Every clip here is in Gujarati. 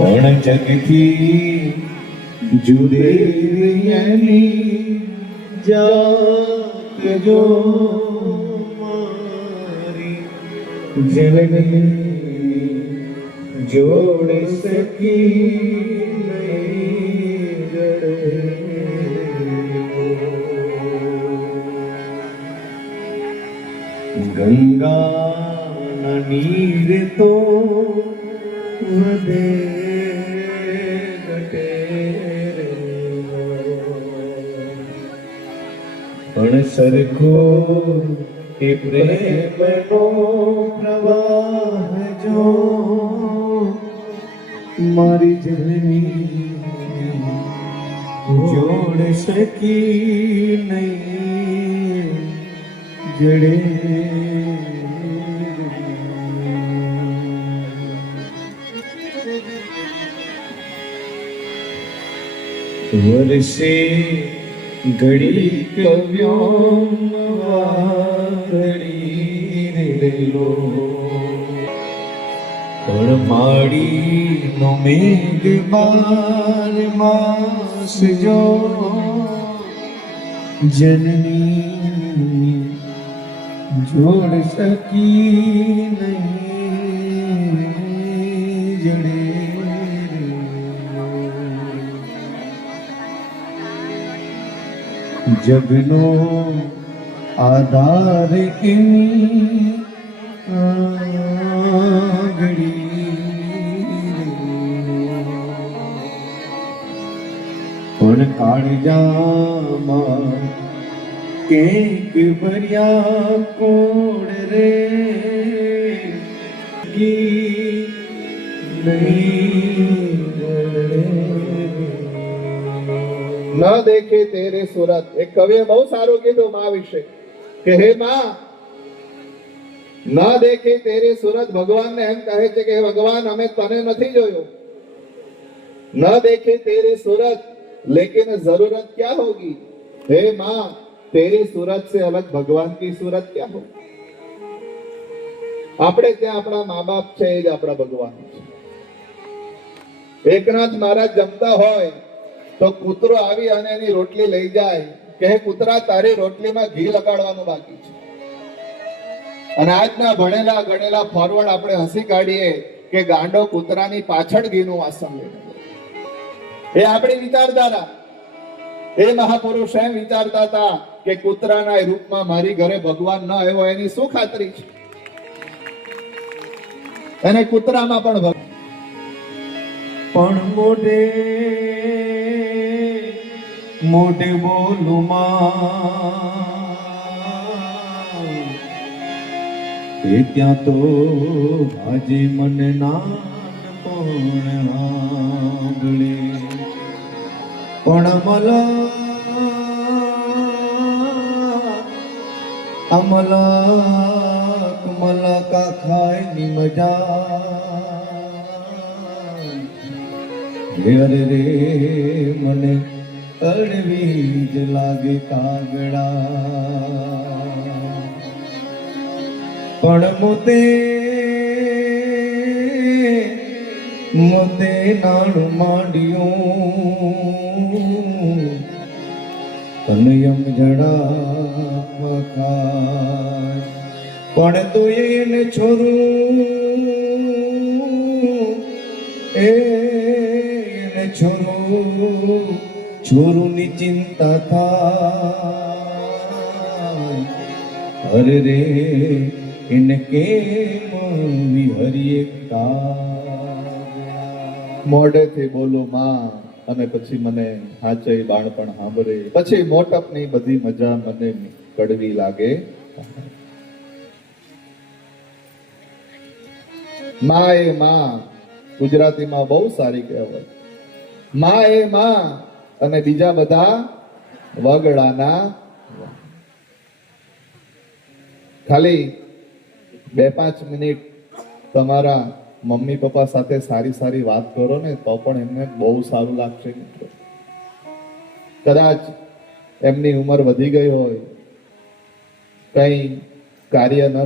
પણ જગથી જુદેલી જાત જો મારી જનની જોડ સકી નહીં જડે ગંગા નીર તો વધે ઘટે પણ સરખો એ પ્રેમનો પ્રવાહ જો મારી જનની જોડ શકી નહીં જડે વર્ષે ઘડી કવ્યોમ વાદળી રેલો પણ માડીનો મેઘ બાર માસ જો જનની જોડ શકી નહીં જડે જગનો આધાર એની આંગળી પણ કાળજામાં કેક ભર્યા કોડ રે ન દેખે તેરે સુરત. એક કવિએ બહુ સારું કીધું માં વિશે કે હે માં, ન દેખે તેરે સુરત. ભગવાનને એમ કહે છે કે હે ભગવાન, અમે તને નથી જોયો. ન દેખે તેરે સુરત લેकिन जरूरत क्या होगी. हे माँ, तेरी सूरत से अलग भगवान की सूरत क्या होगी. આપણે ત્યાં આપણા મા બાપ છે, એ જ આપણા ભગવાન છે. એકનાથ મહારાજ જમતા હોય તો કૂતરો આવી અને એની રોટલી લઈ જાય કે હે કૂતરા, તારી રોટલીમાં ઘી લગાડવાનું બાકી છે. અને આજના ભણેલા ગણેલા ફોરવર્ડ આપણે હસી કાઢીએ કે ગાંડો કૂતરાની પાછળ ઘીનું વાસણ લે. એ આપણી વિચારધારા. એ મહાપુરુષ એમ વિચારતા હતા કે કૂતરાના રૂપમાં મારી ઘરે ભગવાન ન આવ્યો એની શું ખાતરી છે. અને કૂતરામાં પણ મોઢે મોઢે બોલું એ ત્યાં તો આજે મને નાનપણ આંગળે પણ મલકા ખાય ની મજા. અરે રે મને અડવી જ લાગે કાગડા, પણ મોતે નાણું માંડ્યું કનયમ જડા ખાય. પણ તો એને છોરું છોરું ની ચિંતા થાય. અરે રે એને કેમ વિહરીએ મોઢેથી બોલું માં, અને પછી મને હાચે બાળપણ સાંભળે. પછી મોટપની બધી મજા મને કડવી લાગે. માં એ માં ગુજરાતીમાં બહુ સારી કહેવાય. માં એ માં અને બીજા બધા વગડાના. ખાલી 2-5 મિનિટ તમારા મમ્મી પપ્પા સાથે સારી સારી વાત કરો ને તો પણ એમને બહુ સારું લાગશે મિત્રો. કદાચ એમની ઉંમર વધી ગઈ હોય, કંઈ કાર્ય ન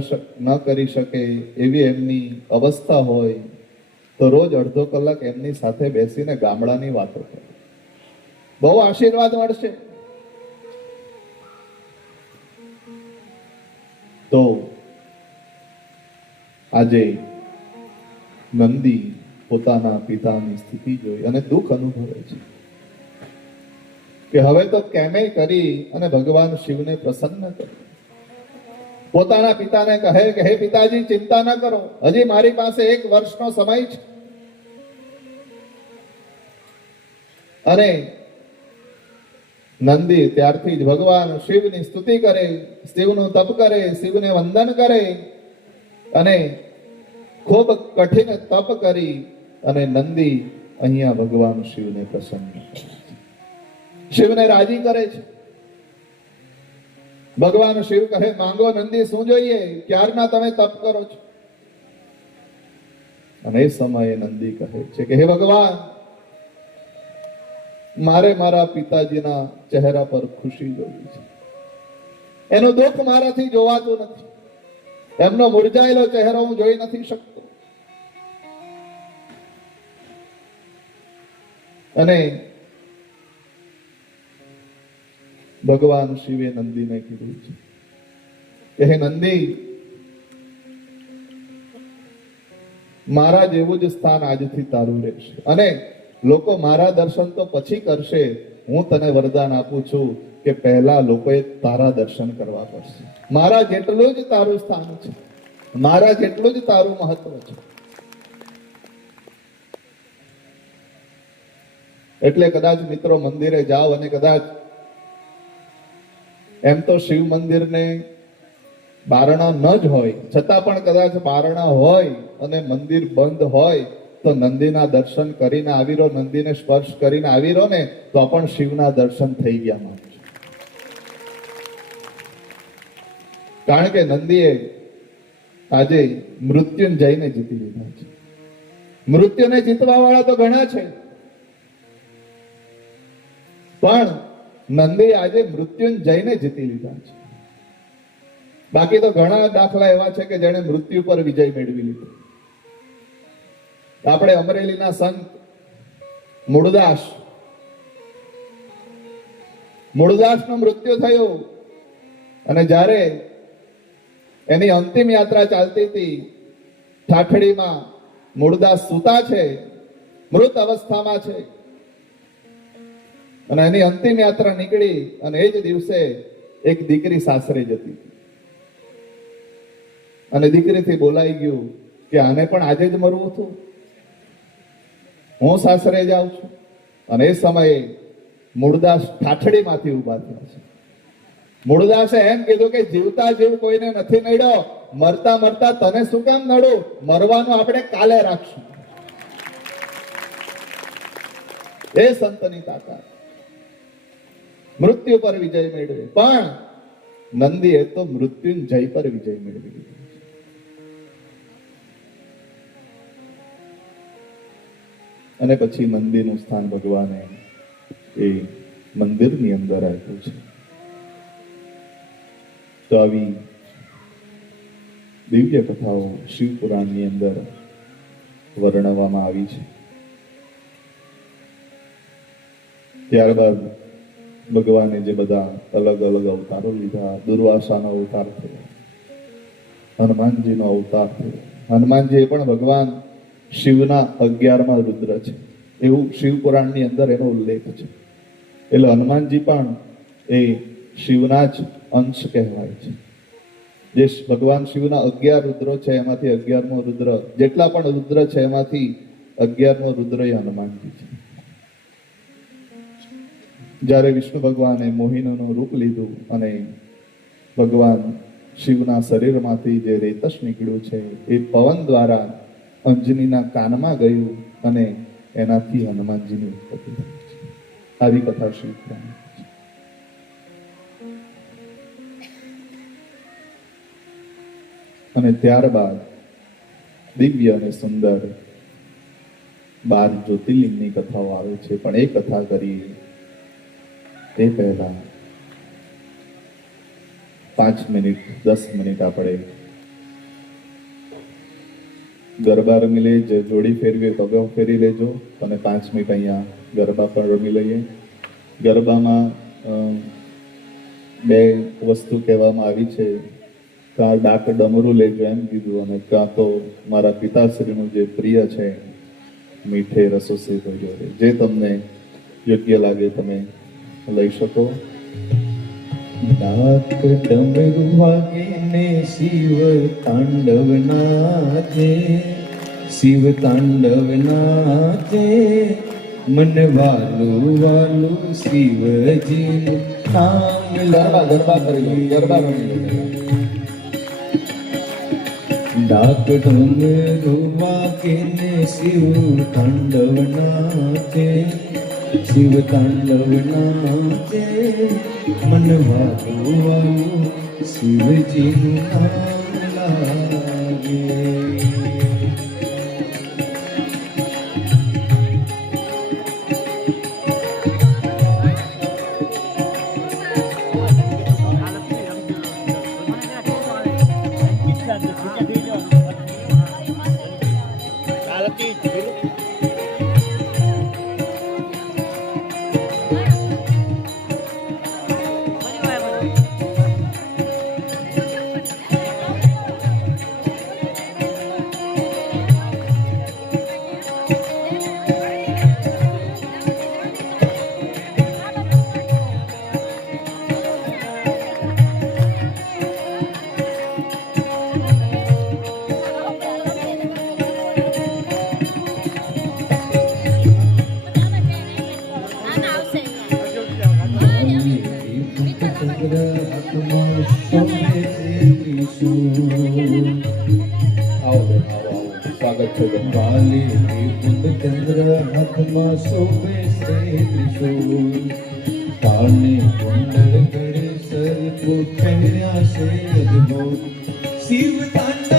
કરી શકે એવી એમની અવસ્થા હોય, તો રોજ અડધો કલાક એમની સાથે બેસીને ગામડાની વાતો કરે. બહુ આશીર્વાદ મળશે. તો આજે નંદી પોતાના પિતાની સ્થિતિ જોઈ અને દુઃખ અનુભવે છે કે હવે તો કેમે કરી અને ભગવાન શિવને પ્રસન્ન કર્યો. પોતાના પિતાને કહે કે હે પિતાજી, ચિંતા ન કરો, હજી મારી પાસે 1 વર્ષનો સમય છે. અને નંદી ત્યારથી જ ભગવાન શિવની સ્તુતિ કરે, શિવનું તપ કરે, શિવને વંદન કરે અને ખૂબ કઠિન તપ કરી અને નંદી અહીંયા ભગવાન શિવને પ્રસન્ન કરે છે, શિવને રાજી કરે છે. ભગવાન શિવ કહે, માંગો નંદી, શું જોઈએ? ક્યારના તમે તપ કરો છો? અને એ સમયે નંદી કહે છે કે હે ભગવાન, મારે મારા પિતાજીના ચહેરા પર ખુશી જોવી છે. એનું દુઃખ મારાથી જોવાતું નથી. એમનો મુરઝાયેલો ચહેરો હું જોઈ નથી શકતો. અને ભગવાન શિવે નંદીને કીધું છે કે હે નંદી, મારા જેવું જ સ્થાન આજથી તારું રહેશે અને લોકો મારા દર્શન તો પછી કરશે. હું તને વરદાન આપું છું કે પહેલા લોકોએ તારા દર્શન કરવા પડશે. મારા જેટલું જ તારું સ્થાન છે, મારા જેટલું જ તારું મહત્વ છે. એટલે કદાચ મિત્રો મંદિરે જાઓ અને કદાચ એમ તો શિવ મંદિરને બારણા ન જ હોય, છતાં પણ કદાચ બારણા હોય અને મંદિર બંધ હોય તો નંદીના દર્શન કરીને આવી રહો, નંદીને સ્પર્શ કરીને આવી રહો ને, તો પણ શિવના દર્શન થઈ ગયા માનજો. કારણ કે નંદીએ આજે મૃત્યુંજયને જીતી લીધા છે. મૃત્યુને જીતવા વાળા તો ઘણા છે, પણ નંદી આજે મૃત્યુંજયને જીતી લીધા છે. બાકી તો ઘણા દાખલા એવા છે કે જેણે મૃત્યુ પર વિજય મેળવી લીધો. આપણે અમરેલીના સંત મૂળદાસનું મૃત્યુ થયું અને જ્યારે એની અંતિમ યાત્રા ચાલતી હતી, ઠાઠડીમાં મૂળદાસ સૂતા છે, મૃત અવસ્થામાં છે અને એની અંતિમ યાત્રા નીકળી અને એ જ દિવસે એક દીકરી સાસરે જતી અને દીકરીથી બોલાઈ ગયું કે આને પણ આજે જ મરવું હતું, હું સાસરે જાઉં છું. અને એ સમયે મૂળદાસ ઠાઠડીમાંથી ઉભા થયા છે. મૂળદાસે એમ કીધું કે જીવતા જીવ કોઈને નથી નડ્યો, મરતા મરતા તને શું કામ નડું? મરવાનું આપણે કાલે રાખશું. એ સંતની તાકાત. મૃત્યુ પર વિજય મેળવે, પણ નંદીએ તો મૃત્યુંજય પર વિજય મેળવી લીધો. અને પછી મંદિરનું સ્થાન ભગવાને એ મંદિરની અંદર આપ્યું છે. તો આવી દિવ્ય કથાઓ શિવ પુરાણની અંદર વર્ણવવામાં આવી છે. ત્યારબાદ ભગવાને જે બધા અલગ અલગ અવતારો લીધા, દુર્વાસાનો અવતાર થયો, હનુમાનજીનો અવતાર થયો. હનુમાનજી પણ ભગવાન શિવના 11મા રુદ્ર છે, એવું શિવ પુરાણની અંદર એનો ઉલ્લેખ છે. એટલે હનુમાનજી પણ એ શિવના જ અંશ કહેવાય છે. જે ભગવાન શિવના 11 રુદ્રો છે એમાંથી 11મો રુદ્ર, જેટલા પણ રુદ્ર છે એમાંથી 11મો રુદ્ર એ હનુમાનજી છે. જ્યારે વિષ્ણુ ભગવાને મોહિનીનું રૂપ લીધું અને ભગવાન શિવના શરીરમાંથી જે રેતસ નીકળ્યું છે એ પવન દ્વારા અંજનીના કાનમાં ગયું અને એનાથી હનુમાનજીની ઉત્પત્તિ થઈ છે. આવી કથા શિવ પુરાણ. અને ત્યારબાદ દિવ્ય અને સુંદર 12 જ્યોતિર્લિંગની કથાઓ આવે છે. પણ એ કથા કરીએ તે પહેલા 5 મિનિટ 10 મિનિટ આપણે ગરબા રમી લઈએ, જે જોડી ફેરવી હોય તો અગાઉ ફેરી લેજો અને 5 મિનિટ અહીંયા ગરબા પણ રમી લઈએ. ગરબામાં બે વસ્તુ કહેવામાં આવી છે, કાં ડાક ડમરું લેજો એમ કીધું, અને કાં તો મારા પિતાશ્રીનું જે પ્રિય છે મીઠે રસો સે ભર્યો રે, જે તમને યોગ્ય લાગે તમે લઈ શકો. ડાક ડમરુ વાગે ને શિવ તાંડવ નાચે, શિવ તાંડવ નાચે, મન વાલું વાલું શિવજીનું નામ ગરબા કરી ગરબા રમી. ડાક ડમરુ વાગે ને શિવ તાંડવ નાચે, શિવ તાંડવ નાચે, મન વાલું વાલું શિવજીનું નામ લાગે. સ્વાગત છે તમારું. વાલી કુંદ ચંદ્ર હાથમાં શોભે શ્રી ત્રિશૂલ, કાને કુંડળ ગળે સર્પ પહેર્યા છે અદ્ભુત, શિવ તાંડવ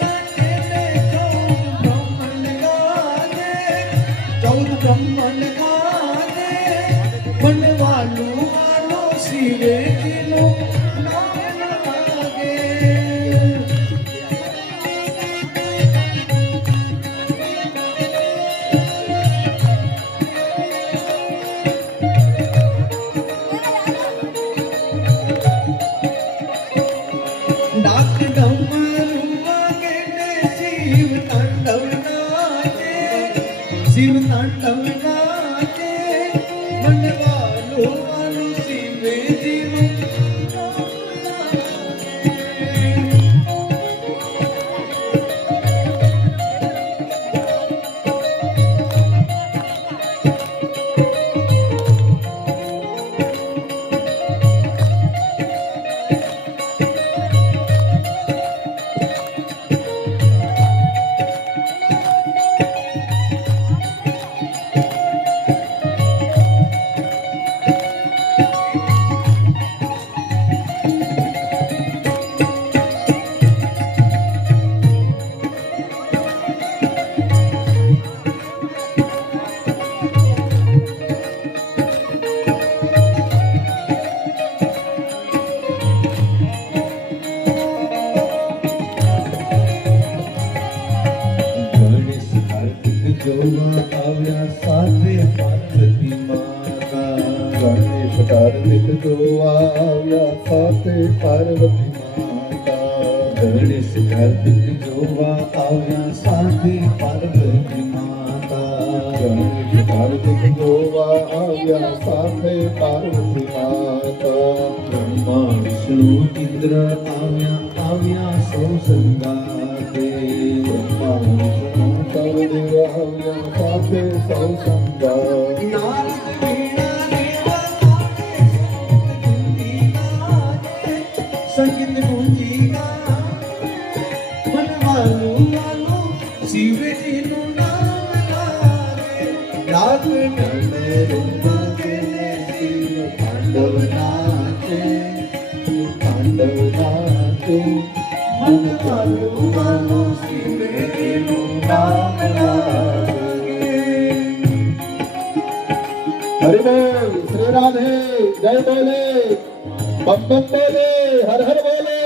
નાચે ને ચૌદ બ્રહ્માંડ ગાને, વનવાલું વાલો શિવેજીનું નામ લાગે. ડાક ડમરુ વાગે ને શિવ તાંડવ નાચે, શિવ તાંડવ નાચે, મન વાલું વાલું શિવજીનું નામ લાગે. ગણેશ કાર્તિક જોવા આવ્યા સાથે પાર્વતી માતા, ગણેશ કાર્તિક જોવા આવ્યા સાથે પાર્વતી માતા. ગણેશ કાર્તિક જોવા આવ્યા સાથે પાર્વતી માતા, ગણેશ કાર્તિક જોવા આવ્યા સાથે પાર્વતી માતા. બ્રહ્મા વિષ્ણુ ઇન્દ્ર આવ્યા સૌ સંગાતે, બ્રહ્મા વિષ્ણુ સર્વદેવ આવ્યા સાથે સૌ સંગાત. નારદ વીણા દેવા ગાને, સંગીત ગુંજી ગાને, મન વાલું વાલું શિવજીનું નામ લાગે. ડાક ડમરુ વાગે ને શિવ તાંડવ નાચે, તાંડવ નાચે, મન વાલું વાલું શિવજીનું નામ લાગે. હરિ બોલ, શ્રી રાધે, જય બોલે, બમ બમ બોલે, હર હર બોલે.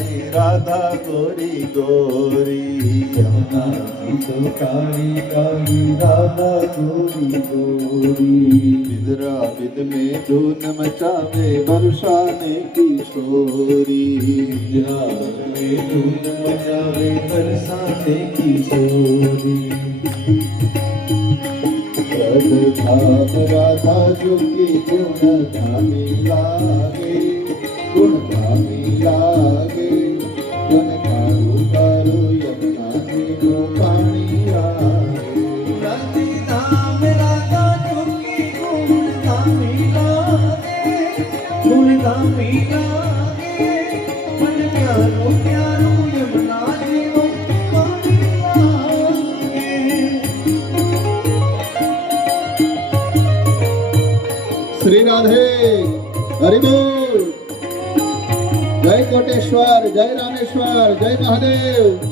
કાળી રાધા ગોરી ગોરી યમુનાજી તો કાળી કાળી રાધા ગોરી ગોરી बिदरा बिद में धून मचावे वर्षा ने किशोरी में धूम मचावे बरसाते किशोरी धाम राधा जुगी गुण धामी लागे गुण धामी लागे गुण कारू कारू यमुना जी नो पानी लागे राधी नाम राधा चुकी गुण धामी लागे गुण धामी लागे मन प्यारो प्यारो यमुना जीवो पानी लागे श्री राधे हरि बोल जय कोटेश्वर जय रामेश्वर जय महादेव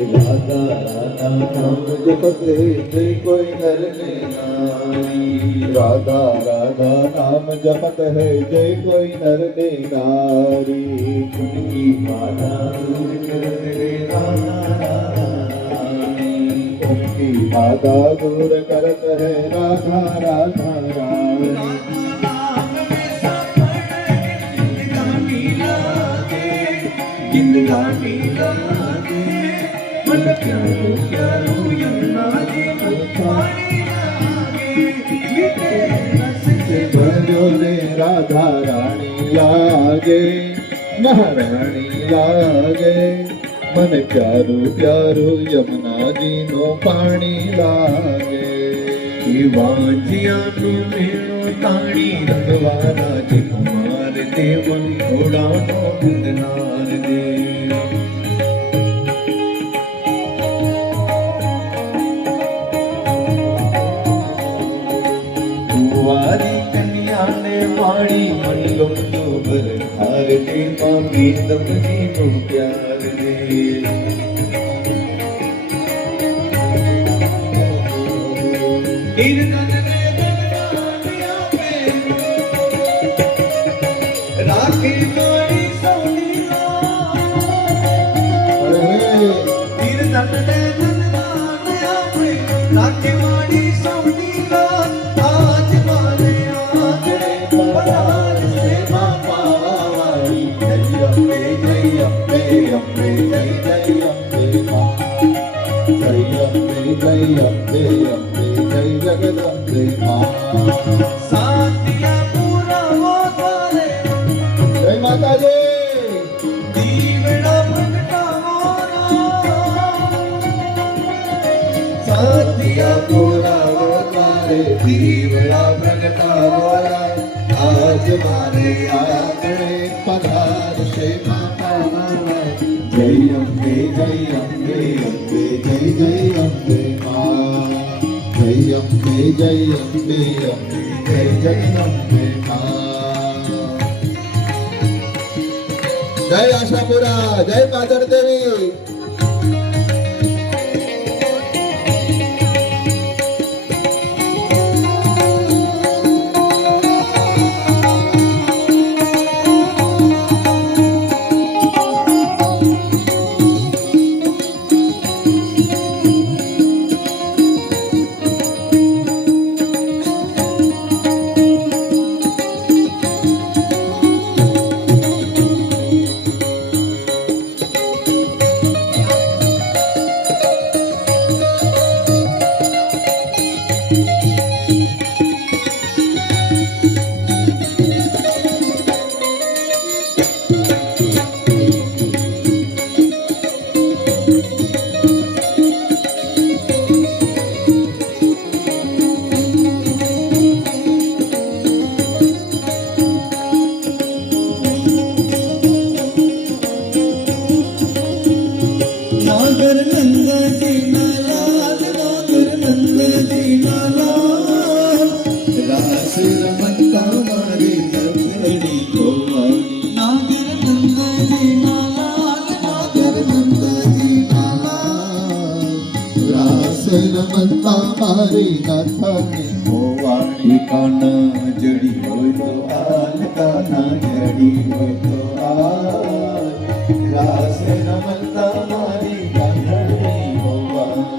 राधा राधा नाम जपते जय कोई नर ने नारी राधा राधा नाम जपत है जय कोई नर ने नारी उनकी बाधा दूर कर दे राधा राधा नारी उनकी बाधा दूर करत है राधा राधा रानी जिंदगानी लागे मन प्यारो प्यारो यमुना जी को पानी लागे मीठे रस से भरो रे राधा रानी लागे महारानी लागे मन प्यारू प्यारू यमुना जी नो पानी लागे વાંજિયાનું મેળો તાણી રંગવાના છે કુમાર દેવન ઘોડાનો બંધનાર દે કુંવારી કન્યાને વાણી મન ગમતો ભરખાર દે માંગી તમજીનો પ્યાર દે राखी मारी सोनिया तीर दंडे धनदान आपे राखी मारी सोनिया आज मारे आंगणे पधार से बापा वाली जय अम्बे जय अम्बे अम्बे जय जय अम्बे मां जय अम्बे जय अम्बे अम्बे जय जगदम्बे मां साथिया पूरा वो तारे जय माता दी दीवड़ा प्रगटावोरा साथिया पूरा वो तारे दीवड़ा प्रगटावोरा आज मारे आंगणे पधार से माता वाली जय अम्बे अम्बे जय जय अम्बे मां जय अम्बे अम्बे जय जय अम्बे मां जय आशापुरा जय पादर देवी રમતા મારી નાથાની મોવાણી કાન જડી હોય તો હાલ કાના જડી હોય તો હાલ રાસ રમતા મારી કાનડી મોવાણી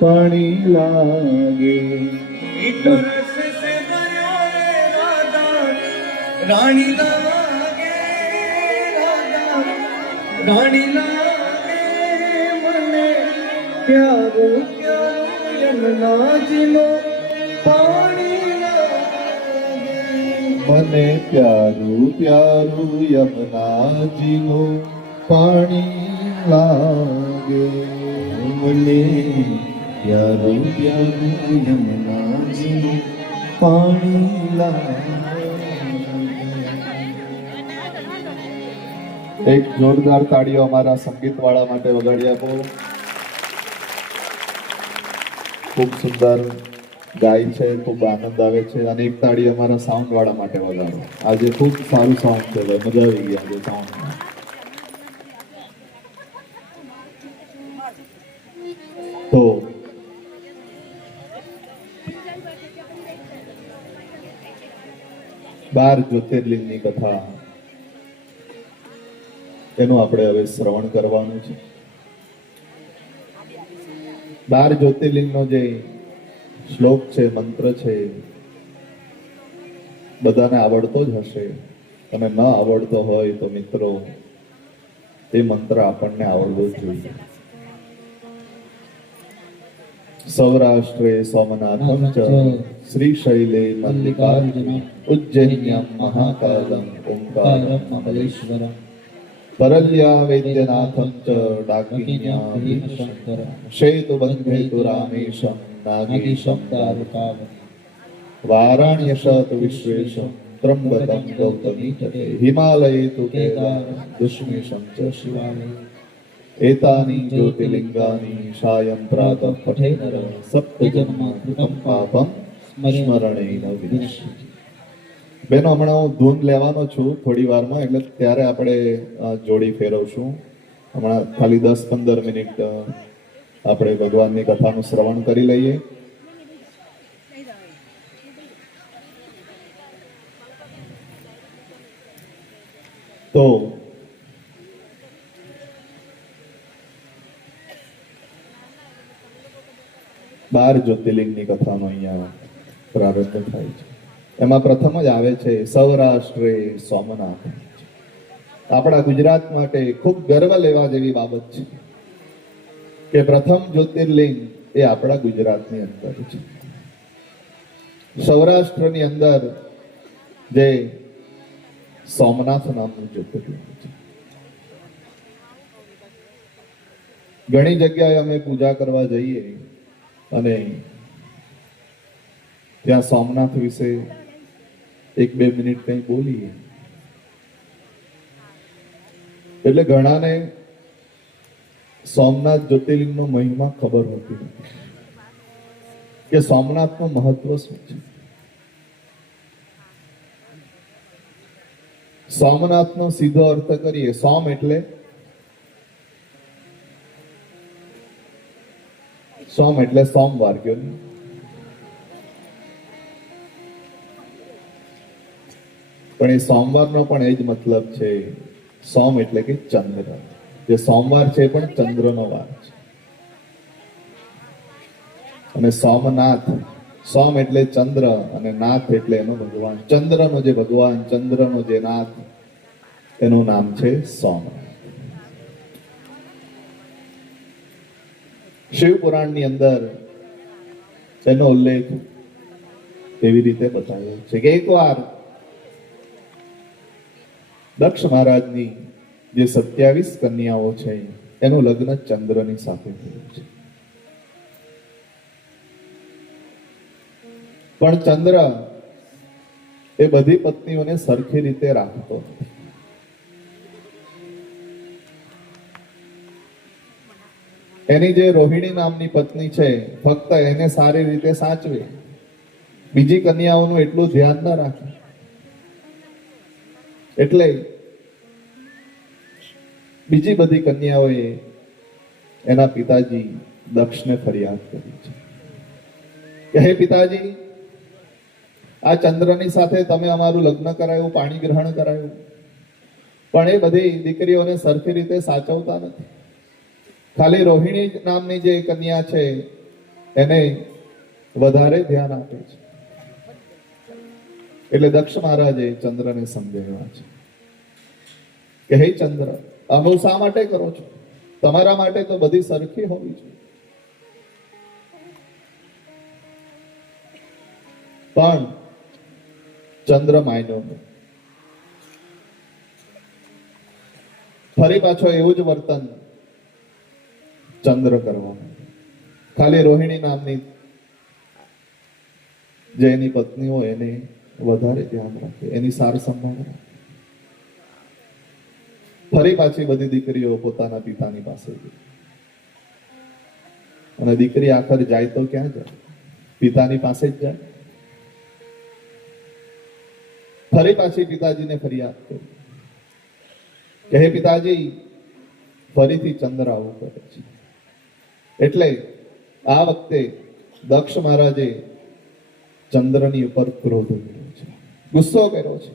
પાણી લાગે. मीठो रस से भरो रे राधा रानी लागे राधा रानी लागे मने प्यारो प्यारो यमुना जीनो पानी लागे મને પ્યારું પ્યારું યમુનાજીનું પાણી લાગે. મને પ્યારું પ્યારું યમુનાજી પાણી લાગે. એક જોરદાર તાળીઓ અમારા સંગીતવાળા માટે વગાડી આપો. ખૂબ સુંદર ગાય છે, ખૂબ આનંદ આવે છે. અને એક તાળી અમારા સાઉન્ડ વાળા માટે વગાડો. આજે ખૂબ સારું સાઉન્ડ છે, ભાઈ. મજા આવી ગઈ આજે સાઉન્ડમાં. તો બાર જ્યોતિર્લિંગની કથા એનું આપણે હવે શ્રવણ કરવાનું છે. 12 જ્યોતિર્લિંગનો જે શ્લોક છે, મંત્ર છે, બધાને આવડતો જ હશે. અને ન આવડતો હોય તો મિત્રો એ મંત્ર આપણને આવડવો જ જોઈએ. સૌરાષ્ટ્રે સોમનાથમ ચ શ્રીશૈલે મલ્લિકાર્જુનમ ઉજ્જૈન્યમ મહાકાલમ ઓંકારમ મહાબલેશ્વરમ પરલ્યા વૈદ્યનાથમ ચ ડાકિન્યા ભીમશંકર શેતુબંધેતુ રામેશમ નાગેશમ દારુકામ વારાણ્યશત વિશ્વેશમ ત્રંબકમ ગૌતમી તટે હિમાલયે તુ કેદાર દુષ્મેશમ ચ શિવાલય એતાની જ્યોતિર્લિંગાની સાયં પ્રાતઃ પઠે નર સપ્તજન્મા કૃતમ પાપમ સ્મરણેન વિનશ્યતિ. બેનો હમણાં હું ધૂન લેવાનો છું થોડી વારમાં, એટલે ત્યારે આપણે જોડી ફેરવશું. હમણાં ખાલી 10-15 મિનિટ આપણે ભગવાનની કથાનું શ્રવણ કરી લઈએ. તો 12 જ્યોતિર્લિંગની કથાનો અહીંયા પ્રારંભ થાય છે. એમાં પ્રથમ જ આવે છે સૌરાષ્ટ્રે સોમનાથ. આપણા ગુજરાત માટે ખૂબ ગર્વ લેવા જેવી બાબત છે કે પ્રથમ જ્યોતિર્લિંગ એ આપણા ગુજરાતની અંદર છે. સૌરાષ્ટ્રની અંદર જે સોમનાથ નામનું જ્યોતિર્લિંગ છે. ઘણી જગ્યાએ અમે પૂજા કરવા જઈએ અને ત્યાં સોમનાથ વિશે 1-2 મિનિટ કંઈ બોલીએ એટલે ઘણાને સોમનાથ જ્યોતિર્લિંગનો મહિમા ખબર હોતી નથી કે સોમનાથનું મહત્વ શું છે. સોમનાથનો સીધો અર્થ કરીએ, સોમ એટલે સોમવાર કયો ને. પણ એ સોમવારનો પણ એ જ મતલબ છે. સોમ એટલે કે ચંદ્ર. જે સોમવાર છે પણ ચંદ્રનો વાર છે. અને સોમનાથ, સોમ એટલે ચંદ્ર અને નાથ એટલે એનો ભગવાન. ચંદ્રનો જે ભગવાન, ચંદ્રનો જે નાથ, એનું નામ છે સોમનાથ. શિવ પુરાણની અંદર એનો ઉલ્લેખ એવી રીતે બતાવ્યો છે કે એકવાર દક્ષ મહારાજની જે 27 કન્યાઓ છે એનું લગ્ન ચંદ્રની સાથે થયું છે. પણ ચંદ્ર એ બધી પત્નીઓને સરખી રીતે રાખતો નથી. એની જે રોહિણી નામની પત્ની છે ફક્ત એને સારી રીતે સાચવે, બીજી કન્યાઓનું એટલું ધ્યાન ન રાખે. એટલે બીજી બધી કન્યાઓએ એના પિતાજી દક્ષને ફરિયાદ કરી છે કે હે પિતાજી, આ ચંદ્રની સાથે તમે અમારું લગ્ન કરાયું, પાણી ગ્રહણ કરાયું, પણ એ બધી દીકરીઓને સરખી રીતે સાચવતા નથી. ખાલી રોહિણી નામની જે કન્યા છે એને વધારે ધ્યાન આપે છે. એટલે દક્ષ મહારાજે ચંદ્રને સમજાવ્યા છે કે હે ચંદ્ર, આવું શા માટે કરો છો? તમારા માટે તો બધી સરખી હોવી જોઈએ. પણ ચંદ્ર માન્યો નહીં. ફરી પાછો એવું જ વર્તન ચંદ્ર કરવાનું. ખાલી રોહિણી નામની જે એની પત્ની હોય એને વધારે ધ્યાન રાખે, એની સાર સંભાળ રાખે. ફરી પાછી બધી દીકરીઓ પોતાના પિતાની પાસે ગઈ. અને દીકરી આખર જાય તો ક્યાં જાય? પિતાની પાસે જ જાય. ફરી પાછી પિતાજીને ફરિયાદ કરી કે હે પિતાજી, ફરીથી ચંદ્ર આવું કરે છે. એટલે આ વખતે દક્ષ મહારાજે ચંદ્રની ઉપર ક્રોધ કર્યો છે, ગુસ્સો કર્યો છે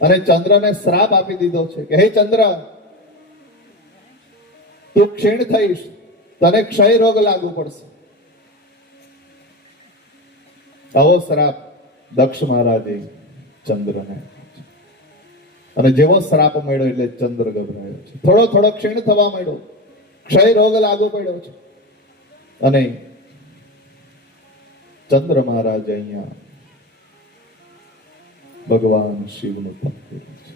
અને ચંદ્રને શ્રાપ આપી દીધો છે કે હે ચંદ્ર, તું ક્ષીણ થઈશ, તને ક્ષય રોગ લાગુ પડશે. આવો શ્રાપ દક્ષ મહારાજે ચંદ્રને આપ્યો છે. અને જેવો શ્રાપ મળ્યો એટલે ચંદ્ર ગભરાયો છે, થોડો થોડો ક્ષીણ થવા માંડ્યો, ક્ષય રોગ લાગુ પડ્યો છે. અને ચંદ્ર મહારાજ અહીંયા ભગવાન શિવનું તપ કર્યું છે.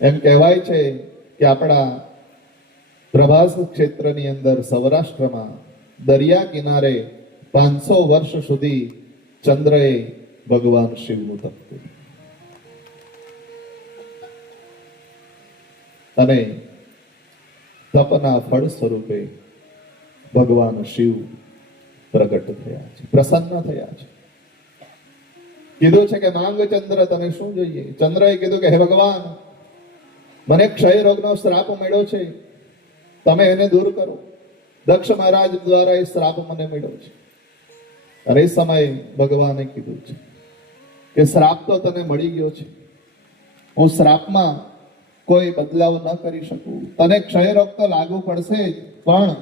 એમ કહેવાય છે કે આપણા પ્રભાસ ક્ષેત્રની અંદર સૌરાષ્ટ્રમાં દરિયા કિનારે 500 વર્ષ સુધી ચંદ્રએ ભગવાન શિવનું તપ કર્યું. અને તપના ફળ સ્વરૂપે ભગવાન શિવ પ્રગટ થયા છે, પ્રસન્ન થયા છે. કીધું છે કે માંગ ચંદ્ર, તને શું જોઈએ? ચંદ્રએ કીધું કે હે ભગવાન, મને ક્ષય રોગનો શ્રાપ મળ્યો છે, તમે એને દૂર કરો. દક્ષ મહારાજ દ્વારા એ શ્રાપ મને મળ્યો છે. અને એ સમયે ભગવાને કીધું છે કે શ્રાપ તો તને મળી ગયો છે, હું શ્રાપમાં કોઈ બદલાવ ન કરી શકું. તને ક્ષય રોગ તો લાગુ પડશે જ, પણ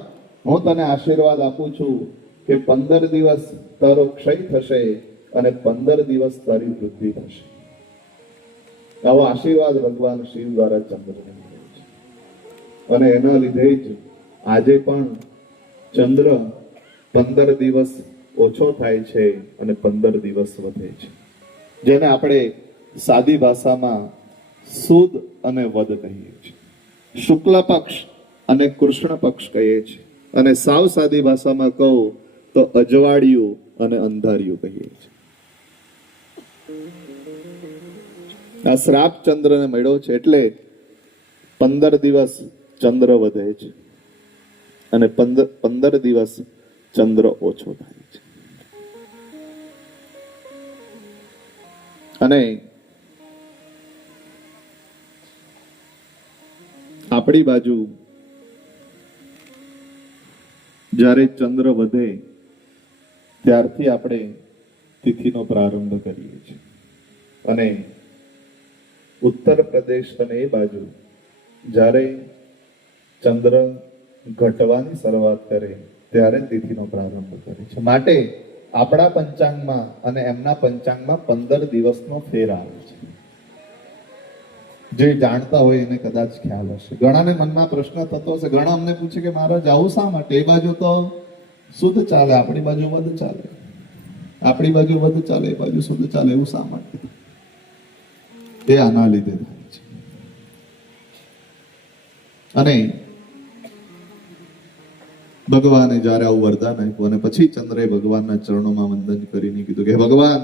હું તને આશીર્વાદ આપું છું કે 15 દિવસ તારો ક્ષય થશે અને 15 દિવસ તારી વૃદ્ધિ થશે. આવો આશીર્વાદ ભગવાન શિવ દ્વારા ચંદ્રને મળ્યો છે. અને એના લીધે જ આજે પણ ચંદ્ર 15 દિવસ ઓછો થાય છે અને 15 દિવસ વધે છે, જેને આપણે સાદી ભાષામાં સુદ અને વદ કહીએ છીએ, શુક્લ પક્ષ અને કૃષ્ણ પક્ષ કહીએ છીએ, અને સાવ સાદી ભાષામાં કહું તો અજવાળિયું અને અંધારિયું કહીએ છીએ. આ શ્રાપ ચંદ્રને મળ્યો છે એટલે 15 દિવસ ચંદ્ર વધે છે અને 15 દિવસ ચંદ્ર ઓછો થાય છે. અને આપણી બાજુ જ્યારે ચંદ્ર વધે ત્યારથી આપણે તિથિનો પ્રારંભ કરીએ છીએ. અને ઉત્તર પ્રદેશ અને એ બાજુ જ્યારે ચંદ્ર ઘટવાની શરૂઆત કરે ત્યારે તિથિનો પ્રારંભ કરે છે. માટે આપણા પંચાંગમાં અને એમના પંચાંગમાં 15 દિવસનો ફેર આવે છે. જે જાણતા હોય એને કદાચ ખ્યાલ હશે. ઘણાને મનમાં પ્રશ્ન થતો હશે, ઘણા અમને પૂછે કે મહારાજ આવું શા માટે? એ બાજુ તો શુદ્ધ ચાલે, આપણી બાજુ વધ ચાલે, આપણી બાજુ વધ ચાલે, એ બાજુ શુદ્ધ ચાલે, એવું શા માટે? એ આના લીધે થાય છે. અને ભગવાને જયારે આવું વરદાન આપ્યું અને પછી ચંદ્રે ભગવાનના ચરણોમાં વંદન કરીને કીધું કે ભગવાન,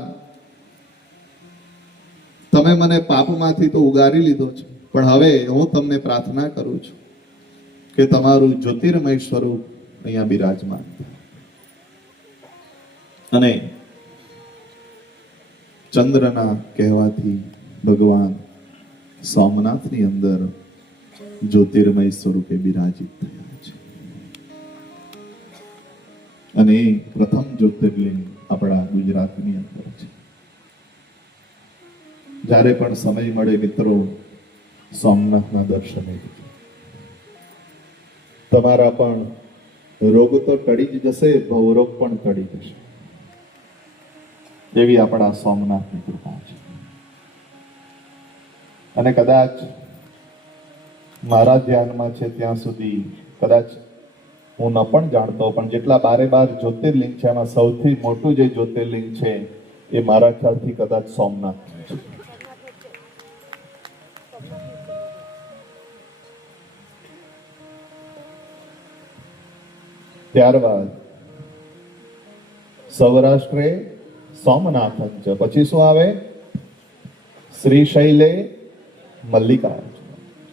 તમે મને પાપમાંથી તો ઉગારી લીધો છે, પણ હવે હું તમને પ્રાર્થના કરું છું કે તમારું જ્યોતિર્મય સ્વરૂપ અહીંયા બિરાજમાન થાય. અને ચંદ્રના કહેવાથી ભગવાન સોમનાથની અંદર જ્યોતિર્મય સ્વરૂપે બિરાજિત થયા છે. અને એ પ્રથમ જ્યોતિર્લિંગ આપણા ગુજરાતની અંદર છે. જ્યારે પણ સમય મળે મિત્રો, સોમનાથના દર્શને તમારા પણ રોગ તો ટળી જ જશે, ભવરોગ પણ ટળી જશે. એવી આપણા સોમનાથની કૃપા છે. અને કદાચ મારા ધ્યાનમાં છે ત્યાં સુધી કદાચ હું ન પણ જાણતો, પણ જેટલા 12 જ્યોતિર્લિંગ છે એમાં સૌથી મોટું જે જ્યોતિર્લિંગ છે એ મારા ખ્યાલથી કદાચ સોમનાથ છે. ત્યારબાદ સૌરાષ્ટ્રે સોમનાથન છે, પછી શું આવે? શ્રીશૈલે મલ્લિકાર્જુન.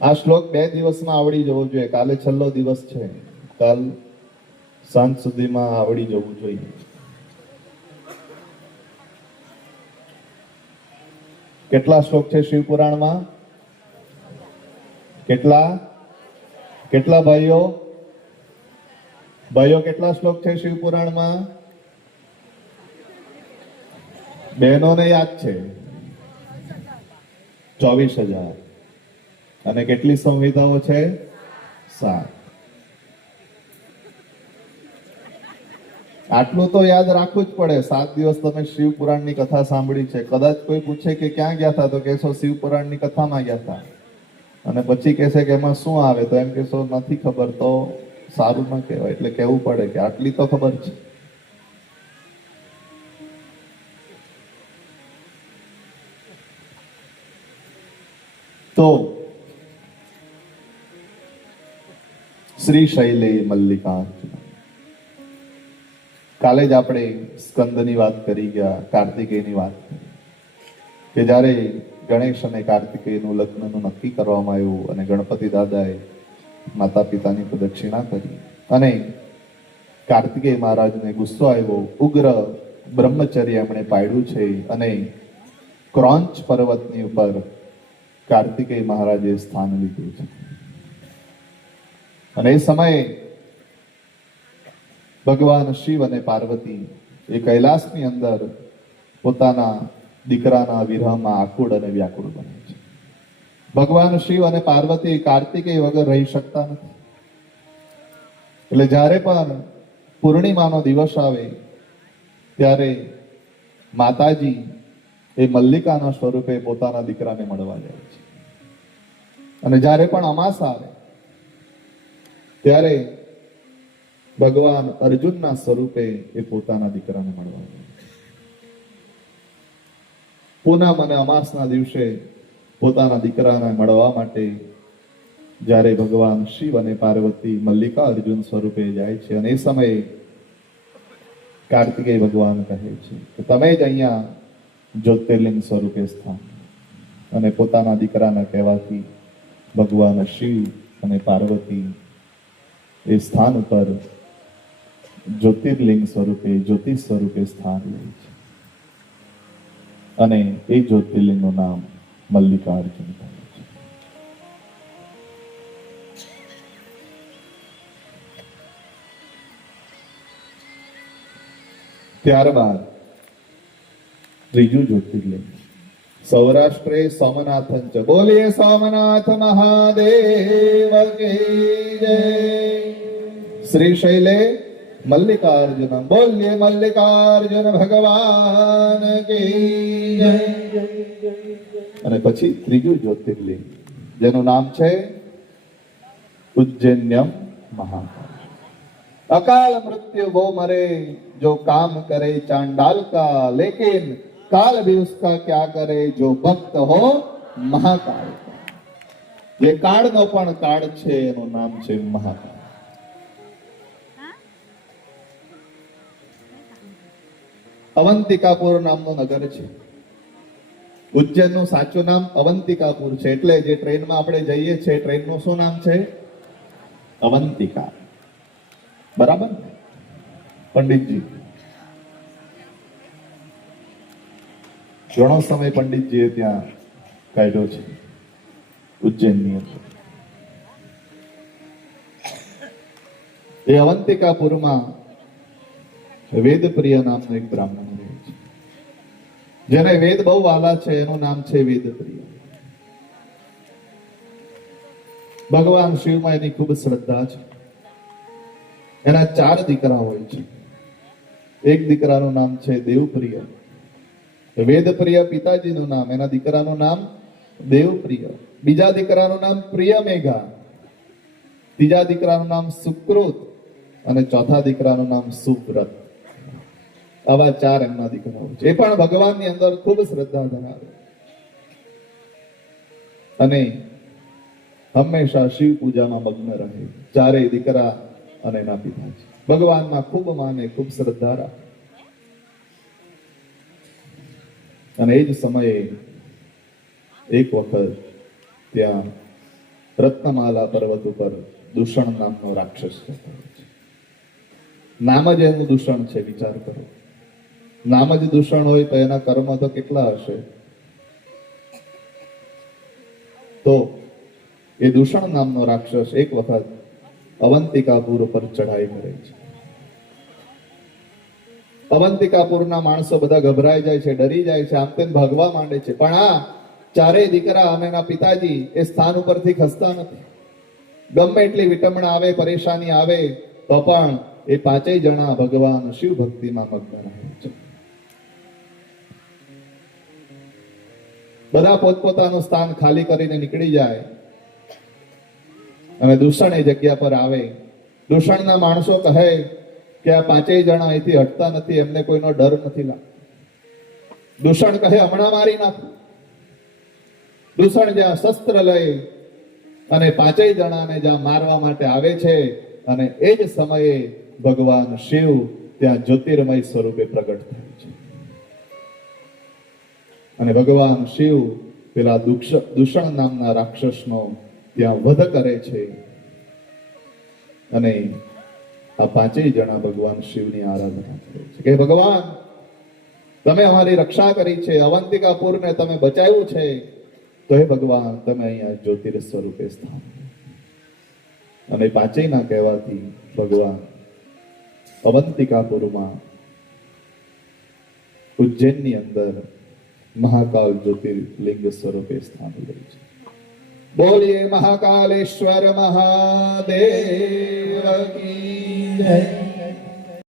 આ શ્લોક 2 દિવસમાં આવડી જવો જોઈએ. કાલે છેલ્લો દિવસ છે, કાલ સાંજ સુધીમાં આવડી જવું જોઈએ. કેટલા શ્લોક છે શિવપુરાણમાં? કેટલા ભાઈઓ કેટલા શ્લોક છે શિવપુરાણમાં? બહેનોને યાદ છે? 24,000. અને કેટલી સંહિતાઓ છે? 7. આટલું તો યાદ રાખવું જ પડે. 7 દિવસ તમે શિવપુરાણની કથા સાંભળી છે. કદાચ કોઈ પૂછે કે ક્યાં ગયા હતા, તો કહેશો શિવપુરાણની કથામાં ગયા હતા. અને પછી કહેશે કે એમાં શું આવે, તો એમ કહેશો નથી ખબર, તો સારું ન કહેવાય. એટલે કહેવું પડે કે આટલી તો ખબર છે. તો શ્રીશૈલે મલ્લિકાર્જુન. કાલે જ આપણે સ્કંદની વાત કરી ગયા, કાર્તિકેયની વાત કરી કે જ્યારે ગણેશ અને કાર્તિકેયનું લગ્નનું નક્કી કરવામાં આવ્યું અને ગણપતિ દાદાએ માતા પિતાની પ્રદક્ષિણા કરી અને કાર્તિકેય મહારાજને ગુસ્સો આવ્યો, ઉગ્ર બ્રહ્મચર્ય એમણે પાડ્યું છે અને ક્રોંચ પર્વતની ઉપર કાર્તિકેય મહારાજે સ્થાન લીધું છે. અને એ સમયે ભગવાન શિવ અને પાર્વતી એ કૈલાસની અંદર પોતાના દીકરાના વિરહમાં આકુળ અને વ્યાકુળ બને છે. ભગવાન શિવ અને પાર્વતી કાર્તિકેય વગર રહી શકતા નથી. એટલે જ્યારે પણ પૂર્ણિમાનો દિવસ આવે ત્યારે માતાજી એ મલ્લિકાના સ્વરૂપે પોતાના દીકરાને મળવા જાય છે. અને જ્યારે પણ અમાસ આવે ત્યારે ભગવાન અર્જુનના સ્વરૂપે એ પોતાના દીકરાને મળવા જાય છે. પૂનમ અને અમાસના દિવસે પોતાના દીકરાને મળવા માટે જ્યારે ભગવાન શિવ અને પાર્વતી મલ્લિકા અર્જુન સ્વરૂપે જાય છે અને એ સમયે કાર્તિકેય ભગવાન કહે છે કે તમે જ અહીંયા જ્યોતિર્લિંગ સ્વરૂપે સ્થાન, અને પોતાના દીકરાના કહેવાથી ભગવાન શિવ અને પાર્વતી એ સ્થાન ઉપર જ્યોતિર્લિંગ સ્વરૂપે, જ્યોતિ સ્વરૂપે સ્થાન લે છે. અને એ જ્યોતિર્લિંગનું નામ મલ્લિકાર્જુન કહે છે. ત્યારબાદ ત્રીજું જ્યોતિર્લિંગ સૌરાષ્ટ્રે સોમનાથન ચ. બોલીએ સોમનાથ મહાદેવ કી જય. શ્રીશૈલે મલ્લિકાર્જુન. બોલીએ મલ્લિકાર્જુન ભગવાન કી જય. અને પછી ત્રીજું જ્યોતિર્લિંગ જેનું નામ છે ઉજ્જૈન્યમ મહાકાલ. અકાલ मृत्यु वो मरे जो काम करे चांडाल का, लेकिन काल भी उसका क्या करे जो भक्त हो महाकाल का. જે કાળનો પણ કાળ છે એનું નામ છે મહાકાળ. અવંતિકાપુર નામનું નગર છે. ઉજ્જૈનનું સાચું નામ અવંતિકાપુર છે. એટલે જે ટ્રેનમાં આપણે જઈએ છીએ ટ્રેનનું શું નામ છે? અવંતિકા. બરાબર પંડિતજી? ઘણો સમય પંડિતજીએ ત્યાં કાઢ્યો છે ઉજ્જૈનની અંદર. એ અવંતિકાપુરમાં વેદપ્રિય નામનો એક બ્રાહ્મણ રહે છે. જેને વેદ બહુ વાલા છે એનું નામ છે વેદપ્રિય. ભગવાન શિવમાં એની ખૂબ શ્રદ્ધા છે. એના 4 દીકરા હોય છે. એક દીકરાનું નામ છે દેવપ્રિય. વેદપ્રિય પિતાજીનું નામ, એના દીકરાનું નામ દેવપ્રિય. બીજા દીકરાનું નામ પ્રિય મેઘા, ત્રીજા દીકરાનું નામ સુકૃત અને ચોથા દીકરાનું નામ સુવ્રત. આવા 4 એમના દીકરાઓ છે. એ પણ ભગવાનની અંદર ખૂબ શ્રદ્ધા ધરાવે અને હંમેશા શિવ પૂજામાં મગ્ન રહે. 4 દીકરા અને એના પિતાજી ભગવાનમાં ખૂબ માને, ખૂબ શ્રદ્ધા રાખે. અને એ જ સમયે એક વખત ત્યાં રત્નમાલા પર્વત ઉપર દૂષણ નામનો રાક્ષસ રહેતો હોય છે. નામ જ એનું દૂષણ છે, વિચાર કરો. નામ જ દૂષણ હોય તો એના કર્મ તો કેટલા હશે. તો એ દૂષણ નામનો રાક્ષસ એક વખત અવંતિકાપુર ઉપર ચઢાઈ કરે છે. અવંતિકાપુરના માણસો બધા ગભરાઈ જાય છે, ડરી જાય છે, આમ તેમ ભાગવા માંડે છે. પણ આ 4 દીકરા અને એના પિતાજી એ સ્થાન ઉપરથી ખસતા નથી. ગમે એટલી વિટમણા આવે, પરેશાની આવે તો પણ એ 5 જણા ભગવાન શિવ ભક્તિમાં મગ્ન રહે છે. બધા પોતપોતાનું સ્થાન ખાલી કરીને નીકળી જાય અને દૂષણ એ જગ્યા પર આવે. દૂષણના માણસો કહે કે આ 5 જણા અહીંથી હટતા નથી, એમને કોઈનો ડર નથી લાગતો. દૂષણ કહે હમણાં મારી નાખું. દૂષણ જ્યાં શસ્ત્ર લઈ અને 5 જણાને જ્યાં મારવા માટે આવે છે અને એ જ સમયે ભગવાન શિવ ત્યાં જ્યોતિર્મય સ્વરૂપે પ્રગટ થાય છે અને ભગવાન શિવ પેલા દૂષણ નામના રાક્ષસનો ત્યાં વધ કરે છે અને આ 5 જણા ભગવાન શિવની આરાધના કરે છે કે ભગવાન તમે અમારી રક્ષા કરી છે, અવંતિકાપુરને તમે બચાવ્યું છે, તો હે ભગવાન તમે અહીંયા જ્યોતિર સ્વરૂપે સ્થાન. અને 5 ના કહેવાથી ભગવાન અવંતિકાપુરમાં ઉજ્જૈનની અંદર મહાકાલ જ્યોતિર્લિંગ સ્વરૂપે સ્થાન લે છે. બોલીએ મહાકાલેશ્વર મહાદેવ કી જય.